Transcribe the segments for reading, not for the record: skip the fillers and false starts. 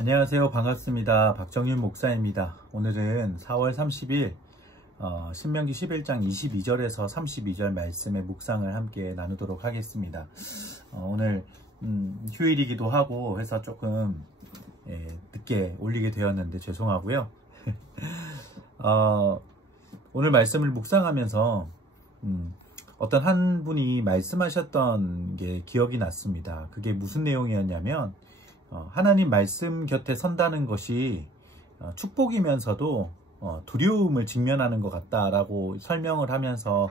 안녕하세요. 반갑습니다. 박정윤 목사입니다. 오늘은 4월 30일 신명기 11장 22절에서 32절 말씀의 묵상을 함께 나누도록 하겠습니다. 오늘 휴일이기도 하고 해서 조금 늦게 올리게 되었는데 죄송하고요. 오늘 말씀을 묵상하면서 어떤 한 분이 말씀하셨던 게 기억이 났습니다. 그게 무슨 내용이었냐면 하나님 말씀 곁에 선다는 것이 축복이면서도 두려움을 직면하는 것 같다라고 설명을 하면서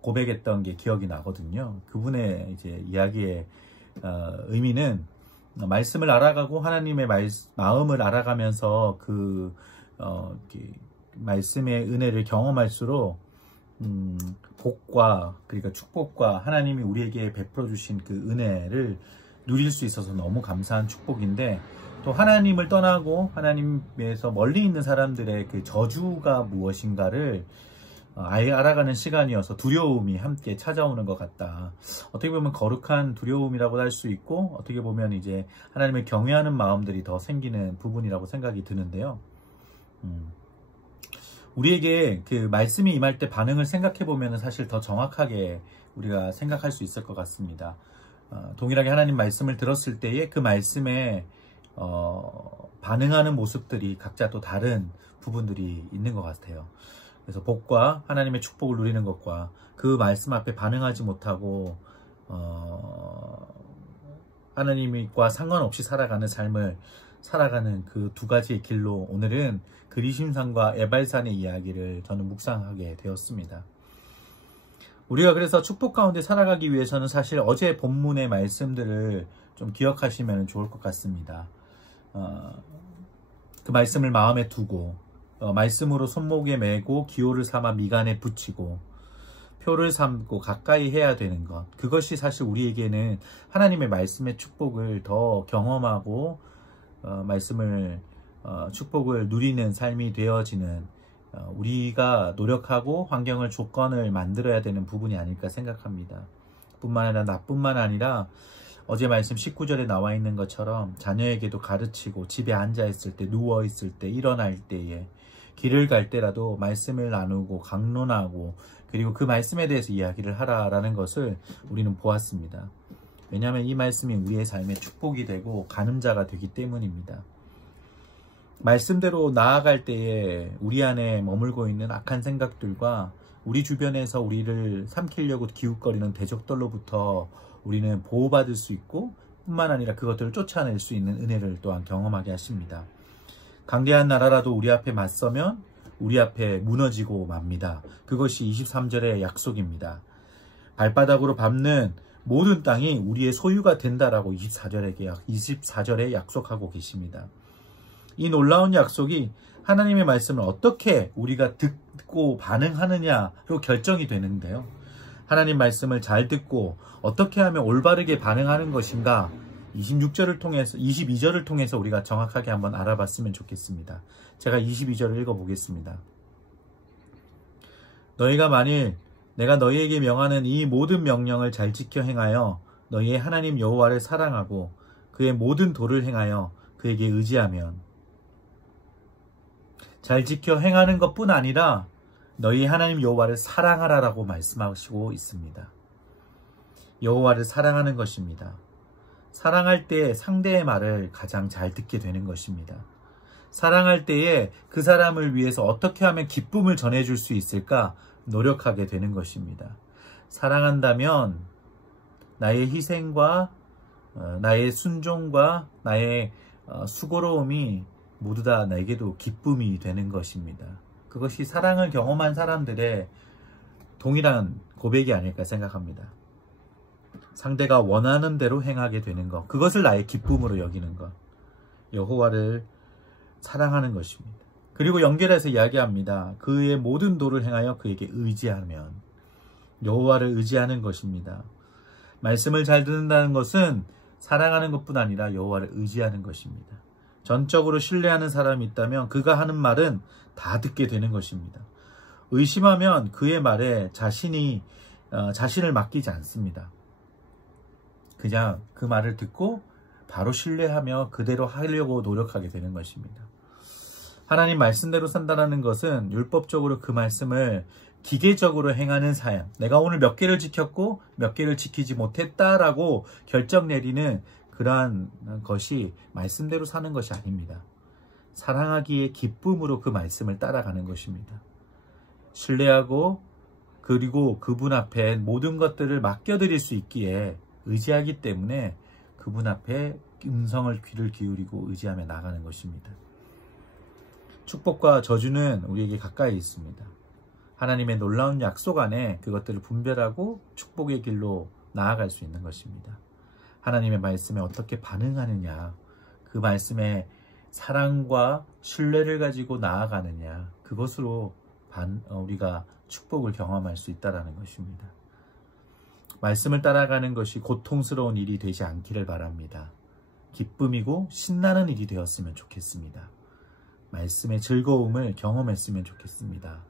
고백했던 게 기억이 나거든요. 그분의 이제 이야기의 의미는 말씀을 알아가고 하나님의 마음을 알아가면서 그 말씀의 은혜를 경험할수록 복과 그러니까 축복과 하나님이 우리에게 베풀어 주신 그 은혜를 누릴 수 있어서 너무 감사한 축복인데, 또 하나님을 떠나고 하나님에서 멀리 있는 사람들의 그 저주가 무엇인가를 아예 알아가는 시간이어서 두려움이 함께 찾아오는 것 같다. 어떻게 보면 거룩한 두려움이라고 할 수 있고, 어떻게 보면 이제 하나님을 경외하는 마음들이 더 생기는 부분이라고 생각이 드는데요. 우리에게 그 말씀이 임할 때 반응을 생각해 보면 사실 더 정확하게 우리가 생각할 수 있을 것 같습니다. 동일하게 하나님 말씀을 들었을 때에 그 말씀에 반응하는 모습들이 각자 또 다른 부분들이 있는 것 같아요. 그래서 복과 하나님의 축복을 누리는 것과 그 말씀 앞에 반응하지 못하고 하나님과 상관없이 살아가는 삶을 살아가는 그 두 가지의 길로 오늘은 그리심산과 에발산의 이야기를 저는 묵상하게 되었습니다. 우리가 그래서 축복 가운데 살아가기 위해서는 사실 어제 본문의 말씀들을 좀 기억하시면 좋을 것 같습니다. 그 말씀을 마음에 두고 말씀으로 손목에 메고 기호를 삼아 미간에 붙이고 표를 삼고 가까이 해야 되는 것, 그것이 사실 우리에게는 하나님의 말씀의 축복을 더 경험하고 축복을 누리는 삶이 되어지는 우리가 노력하고 환경을 조건을 만들어야 되는 부분이 아닐까 생각합니다. 뿐만 아니라 나뿐만 아니라 어제 말씀 19절에 나와 있는 것처럼 자녀에게도 가르치고 집에 앉아 있을 때, 누워 있을 때, 일어날 때에, 길을 갈 때라도 말씀을 나누고 강론하고 그리고 그 말씀에 대해서 이야기를 하라라는 것을 우리는 보았습니다. 왜냐하면 이 말씀이 우리의 삶의 축복이 되고 가늠자가 되기 때문입니다. 말씀대로 나아갈 때에 우리 안에 머물고 있는 악한 생각들과 우리 주변에서 우리를 삼키려고 기웃거리는 대적들로부터 우리는 보호받을 수 있고, 뿐만 아니라 그것들을 쫓아낼 수 있는 은혜를 또한 경험하게 하십니다. 강대한 나라라도 우리 앞에 맞서면 우리 앞에 무너지고 맙니다. 그것이 23절의 약속입니다. 발바닥으로 밟는 모든 땅이 우리의 소유가 된다라고 24절에 약속하고 계십니다. 이 놀라운 약속이 하나님의 말씀을 어떻게 우리가 듣고 반응하느냐로 결정이 되는데요. 하나님 말씀을 잘 듣고 어떻게 하면 올바르게 반응하는 것인가, 22절을 통해서 우리가 정확하게 한번 알아봤으면 좋겠습니다. 제가 22절을 읽어보겠습니다. 너희가 만일 내가 너희에게 명하는 이 모든 명령을 잘 지켜 행하여 너희의 하나님 여호와를 사랑하고 그의 모든 도를 행하여 그에게 의지하면, 잘 지켜 행하는 것뿐 아니라 너희 하나님 여호와를 사랑하라라고 말씀하시고 있습니다. 여호와를 사랑하는 것입니다. 사랑할 때 상대의 말을 가장 잘 듣게 되는 것입니다. 사랑할 때에 그 사람을 위해서 어떻게 하면 기쁨을 전해줄 수 있을까 노력하게 되는 것입니다. 사랑한다면 나의 희생과 나의 순종과 나의 수고로움이 모두 다 나에게도 기쁨이 되는 것입니다. 그것이 사랑을 경험한 사람들의 동일한 고백이 아닐까 생각합니다. 상대가 원하는 대로 행하게 되는 것, 그것을 나의 기쁨으로 여기는 것, 여호와를 사랑하는 것입니다. 그리고 연결해서 이야기합니다. 그의 모든 도를 행하여 그에게 의지하면, 여호와를 의지하는 것입니다. 말씀을 잘 듣는다는 것은 사랑하는 것뿐 아니라 여호와를 의지하는 것입니다. 전적으로 신뢰하는 사람이 있다면 그가 하는 말은 다 듣게 되는 것입니다. 의심하면 그의 말에 자신을 맡기지 않습니다. 그냥 그 말을 듣고 바로 신뢰하며 그대로 하려고 노력하게 되는 것입니다. 하나님 말씀대로 산다는 것은 율법적으로 그 말씀을 기계적으로 행하는 사양, 내가 오늘 몇 개를 지켰고 몇 개를 지키지 못했다라고 결정 내리는 그러한 것이 말씀대로 사는 것이 아닙니다. 사랑하기에 기쁨으로 그 말씀을 따라가는 것입니다. 신뢰하고 그리고 그분 앞에 모든 것들을 맡겨드릴 수 있기에 의지하기 때문에 그분 앞에 음성을 귀를 기울이고 의지하며 나가는 것입니다. 축복과 저주는 우리에게 가까이 있습니다. 하나님의 놀라운 약속 안에 그것들을 분별하고 축복의 길로 나아갈 수 있는 것입니다. 하나님의 말씀에 어떻게 반응하느냐, 그 말씀에 사랑과 신뢰를 가지고 나아가느냐, 그것으로 우리가 축복을 경험할 수 있다는 것입니다. 말씀을 따라가는 것이 고통스러운 일이 되지 않기를 바랍니다. 기쁨이고 신나는 일이 되었으면 좋겠습니다. 말씀의 즐거움을 경험했으면 좋겠습니다.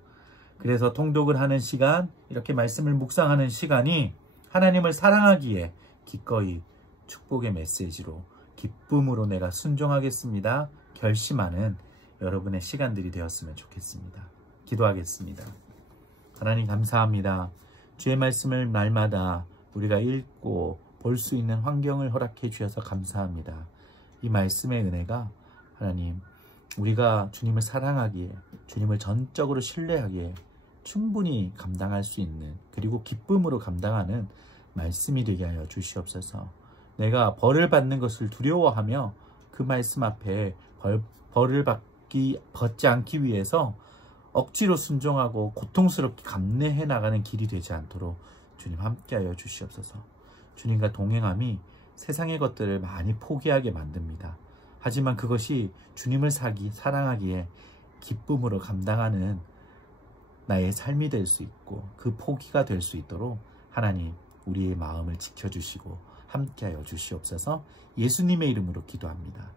그래서 통독을 하는 시간, 이렇게 말씀을 묵상하는 시간이 하나님을 사랑하기에 기꺼이 축복의 메시지로 기쁨으로 내가 순종하겠습니다 결심하는 여러분의 시간들이 되었으면 좋겠습니다. 기도하겠습니다. 하나님 감사합니다. 주의 말씀을 날마다 우리가 읽고 볼 수 있는 환경을 허락해 주셔서 감사합니다. 이 말씀의 은혜가 하나님, 우리가 주님을 사랑하기에, 주님을 전적으로 신뢰하기에 충분히 감당할 수 있는, 그리고 기쁨으로 감당하는 말씀이 되게 하여 주시옵소서. 내가 벌을 받는 것을 두려워하며 그 말씀 앞에 벌을 받지 않기 위해서 억지로 순종하고 고통스럽게 감내해 나가는 길이 되지 않도록 주님 함께하여 주시옵소서. 주님과 동행함이 세상의 것들을 많이 포기하게 만듭니다. 하지만 그것이 주님을 사랑하기에 기쁨으로 감당하는 나의 삶이 될 수 있고 그 포기가 될 수 있도록 하나님 우리의 마음을 지켜주시고 함께하여 주시옵소서. 예수님의 이름으로 기도합니다.